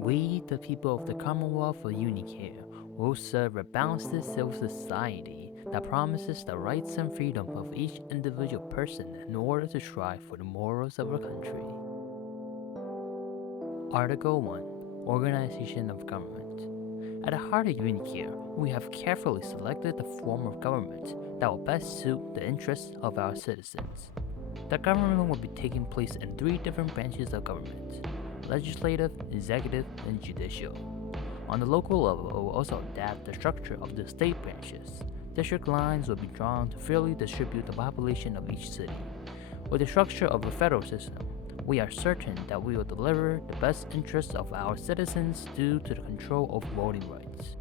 We, the people of the Commonwealth of Unicare, will serve a balanced civil society that promises the rights and freedom of each individual person in order to strive for the morals of our country. Article 1. Organization of Government. At the heart of Unicare, we have carefully selected the form of government that will best suit the interests of our citizens. The government will be taking place in 3 different branches of government: legislative, executive, and judicial. On the local level, it will also adapt the structure of the state branches. District lines will be drawn to fairly distribute the population of each city. With the structure of a federal system, we are certain that we will deliver the best interests of our citizens due to the control of voting rights.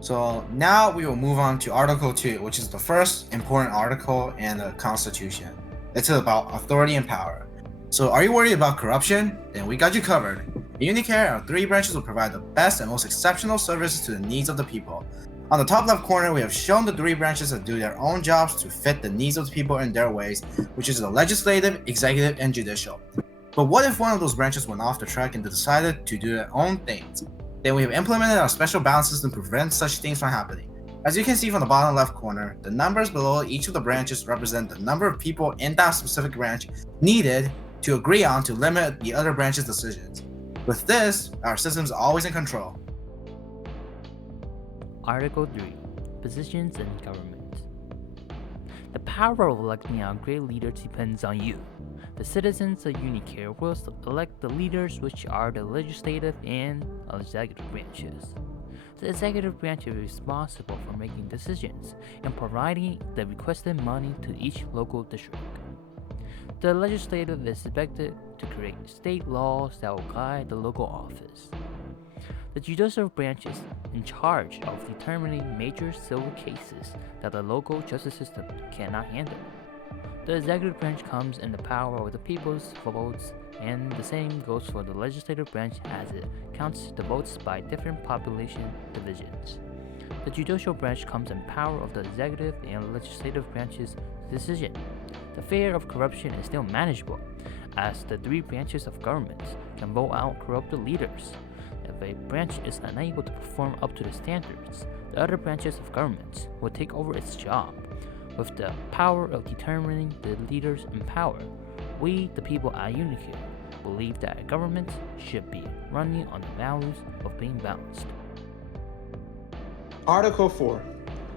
So now we will move on to Article 2, which is the first important article in the Constitution. It's about authority and power. So are you worried about corruption? Then we got you covered. At Unicare, our 3 branches will provide the best and most exceptional services to the needs of the people. On the top left corner, we have shown the 3 branches that do their own jobs to fit the needs of the people in their ways, which is the legislative, executive, and judicial. But what if one of those branches went off the track and decided to do their own things? Then we have implemented our special balance system to prevent such things from happening. As you can see from the bottom left corner, the numbers below each of the branches represent the number of people in that specific branch needed to agree on to limit the other branch's decisions. With this, our system is always in control. Article 3. Positions in Government. The power of electing our great leader depends on you. The citizens of Unicare will elect the leaders, which are the legislative and executive branches. The executive branch is responsible for making decisions and providing the requested money to each local district. The legislative is expected to create state laws that will guide the local office. The judicial branch is in charge of determining major civil cases that the local justice system cannot handle. The executive branch comes in the power of the people's votes, and the same goes for the legislative branch as it counts the votes by different population divisions. The judicial branch comes in power of the executive and legislative branch's decision. The fear of corruption is still manageable, as the 3 branches of government can vote out corrupt leaders. If a branch is unable to perform up to the standards, the other branches of government will take over its job. With the power of determining the leaders in power, we, the people at Unicare, believe that a government should be running on the values of being balanced. Article 4.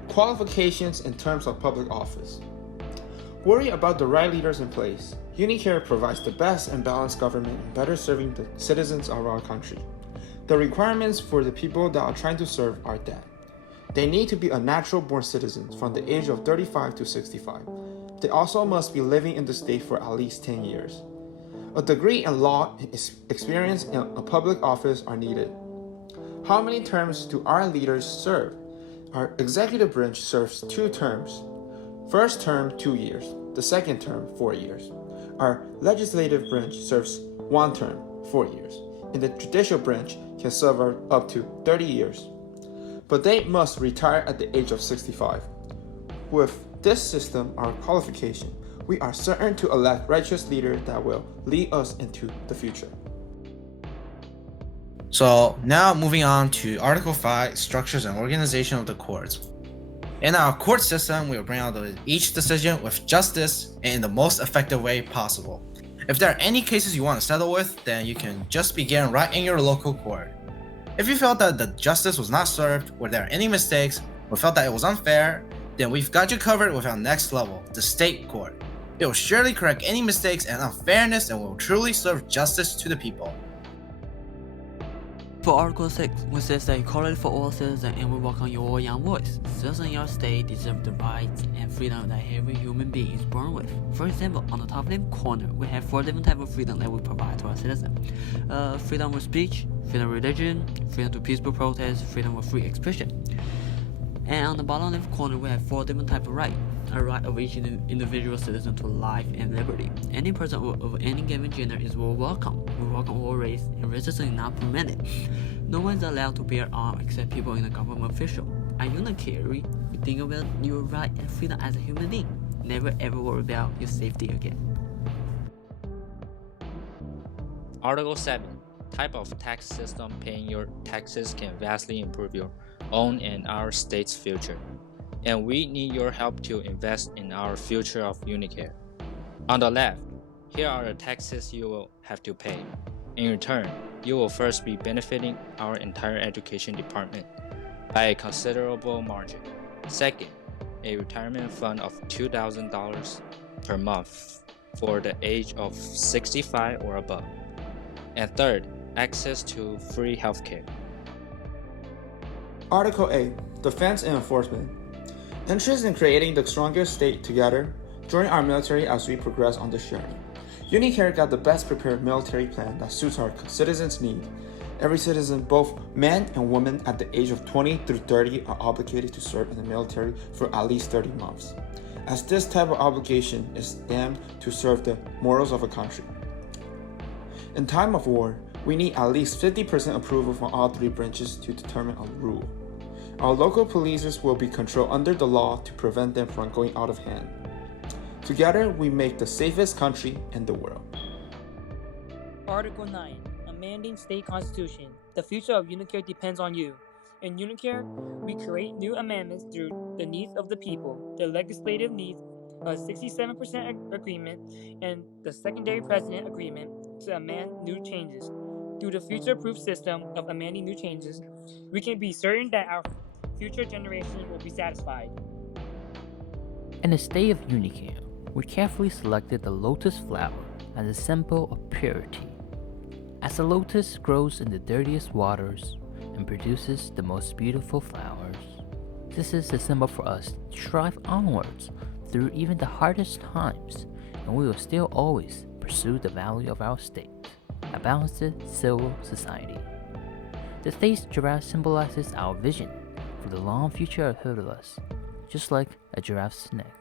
Qualifications in terms of public office. Worry about the right leaders in place. Unicare provides the best and balanced government in better serving the citizens of our country. The requirements for the people that are trying to serve are that they need to be a natural-born citizen from the age of 35 to 65. They also must be living in the state for at least 10 years. A degree in law and experience in a public office are needed. How many terms do our leaders serve? Our executive branch serves 2 terms. First term, 2 years. The second term, 4 years. Our legislative branch serves 1 term, 4 years. And the judicial branch can serve up to 30 years. But they must retire at the age of 65. With this system, our qualification, we are certain to elect righteous leaders that will lead us into the future. So now moving on to Article 5, Structures and Organization of the Courts. In our court system, we will bring out each decision with justice and in the most effective way possible. If there are any cases you want to settle with, then you can just begin right in your local court. If you felt that the justice was not served, or there are any mistakes, or felt that it was unfair, then we've got you covered with our next level, the state court. It will surely correct any mistakes and unfairness and will truly serve justice to the people. For Article 6, which says that equality for all citizens and we welcome your young voice. Citizens in your state deserve the rights and freedom that every human being is born with. For example, on the top left corner, we have 4 different types of freedom that we provide to our citizens. Freedom of speech, freedom of religion, freedom to peaceful protest, freedom of free expression. And on the bottom left corner, we have 4 different types of rights. A right of each individual citizen to life and liberty. Any person of any given gender is welcome. We welcome all race, and racism is not permitted. No one is allowed to bear arms except people in a government official. At Unicare, we think about your right and freedom as a human being. Never ever worry about your safety again. Article 7. type of tax system paying your taxes can vastly improve your own and our state's future. And we need your help to invest in our future of Unicare. On the left, here are the taxes you will have to pay. In return, you will first be benefiting our entire education department by a considerable margin. Second, a retirement fund of $2,000 per month for the age of 65 or above. And third, access to free healthcare. Article A. Defense and Enforcement. Interest in creating the strongest state together. Join our military as we progress on this journey. Unicare got the best prepared military plan that suits our citizens' needs. Every citizen, both men and women at the age of 20 through 30, are obligated to serve in the military for at least 30 months, as this type of obligation is damned to serve the morals of a country. In time of war, we need at least 50% approval from all three branches to determine a rule. Our local polices will be controlled under the law to prevent them from going out of hand. Together, we make the safest country in the world. Article 9. Amending State Constitution. The future of Unicare depends on you. In Unicare, we create new amendments through the needs of the people. The legislative needs a 67% agreement and the secondary president agreement to amend new changes. Through the future-proof system of amending new changes, we can be certain that our future generation will be satisfied. In the state of Unicare, we carefully selected the lotus flower as a symbol of purity. As the lotus grows in the dirtiest waters and produces the most beautiful flowers, this is a symbol for us to strive onwards through even the hardest times, and we will still always pursue the value of our state, a balanced civil society. The state's giraffe symbolizes our vision for the long future ahead of us, just like a giraffe's neck.